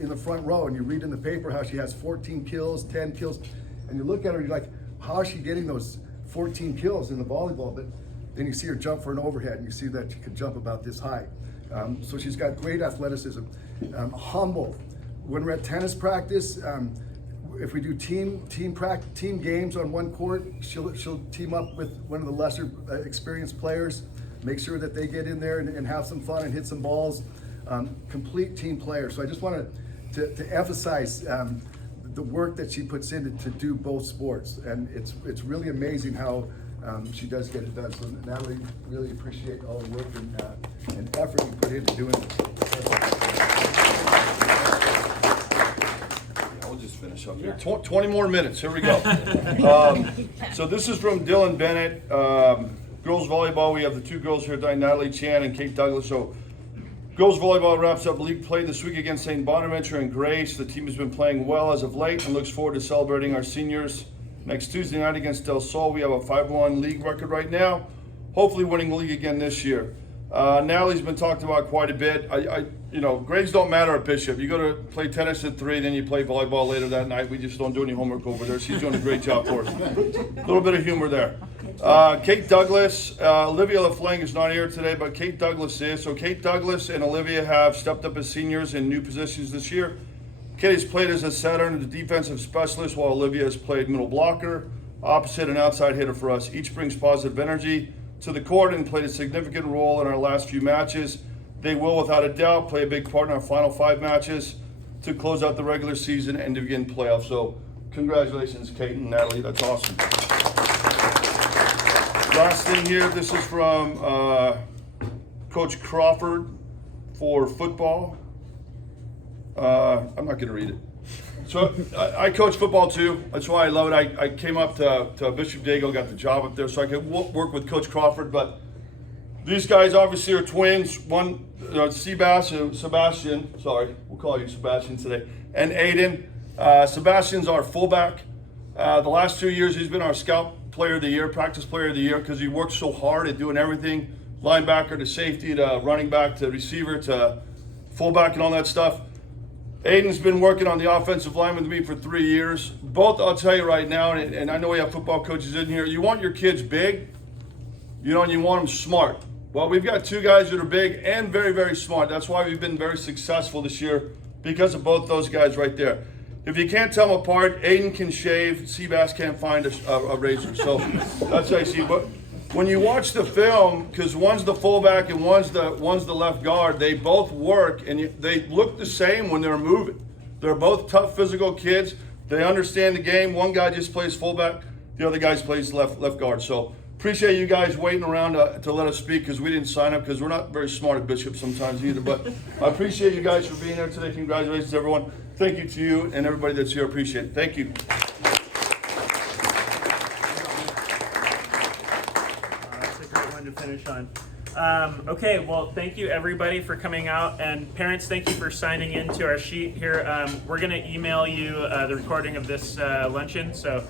in the front row, and you read in the paper how she has 14 kills, 10 kills, and you look at her, you're like, how is she getting those 14 kills in the volleyball? But then you see her jump for an overhead, and you see that she can jump about this high. So she's got great athleticism. Humble. When we're at tennis practice, if we do team games on one court, she'll team up with one of the lesser experienced players, make sure that they get in there and have some fun and hit some balls. Complete team player. So I just wanted to emphasize the work that she puts in to do both sports, and it's really amazing how she does get it done. So Natalie, really appreciate all the work and effort you put into doing this. I'll just finish up here. 20 more minutes. Here we go. So this is from Dylan Bennett. Girls volleyball. We have the two girls here tonight, Natalie Chan and Kate Douglas. So girls volleyball wraps up league play this week against St. Bonaventure and Grace. The team has been playing well as of late and looks forward to celebrating our seniors next Tuesday night against Del Sol. We have a 5-1 league record right now, hopefully winning the league again this year. Natalie's been talked about quite a bit. Grades don't matter at Bishop. You go to play tennis at 3, then you play volleyball later that night. We just don't do any homework over there. She's doing a great job for us. A little bit of humor there. Kate Douglas, Olivia LaFlang is not here today, but Kate Douglas is. So Kate Douglas and Olivia have stepped up as seniors in new positions this year. Kate has played as a setter and a defensive specialist, while Olivia has played middle blocker, opposite, and outside hitter for us. Each brings positive energy to the court and played a significant role in our last few matches. They will, without a doubt, play a big part in our final 5 matches to close out the regular season and to begin playoffs. So congratulations, Kate and Natalie. That's awesome. Last thing here, this is from Coach Crawford for football. I'm not going to read it. So I coach football too. That's why I love it. I came up to Bishop Dago, got the job up there so I could work with Coach Crawford. But these guys obviously are twins. One, Sebastian, sorry, we'll call you Sebastian today, and Aiden. Sebastian's our fullback. The last 2 years he's been our scout player of the year, practice player of the year, because he works so hard at doing everything, linebacker to safety to running back to receiver to fullback and all that stuff. Aiden's been working on the offensive line with me for 3 years. Both, I'll tell you right now, and I know we have football coaches in here, you want your kids big, and you want them smart. Well, we've got 2 guys that are big and very, very smart. That's why we've been very successful this year, because of both those guys right there. If you can't tell them apart, Aiden can shave, Seabass can't find a razor. So that's how you see. But when you watch the film, because one's the fullback and one's the left guard, they both work and they look the same when they're moving. They're both tough physical kids. They understand the game. One guy just plays fullback, the other guy plays left guard. So appreciate you guys waiting around to let us speak, because we didn't sign up because we're not very smart at Bishop sometimes either. But I appreciate you guys for being here today. Congratulations, everyone. Thank you to you and everybody that's here. Appreciate it. Thank you. That's a great one to finish on. Okay, well, thank you everybody for coming out, and parents, thank you for signing into our sheet here. We're going to email you the recording of this luncheon, so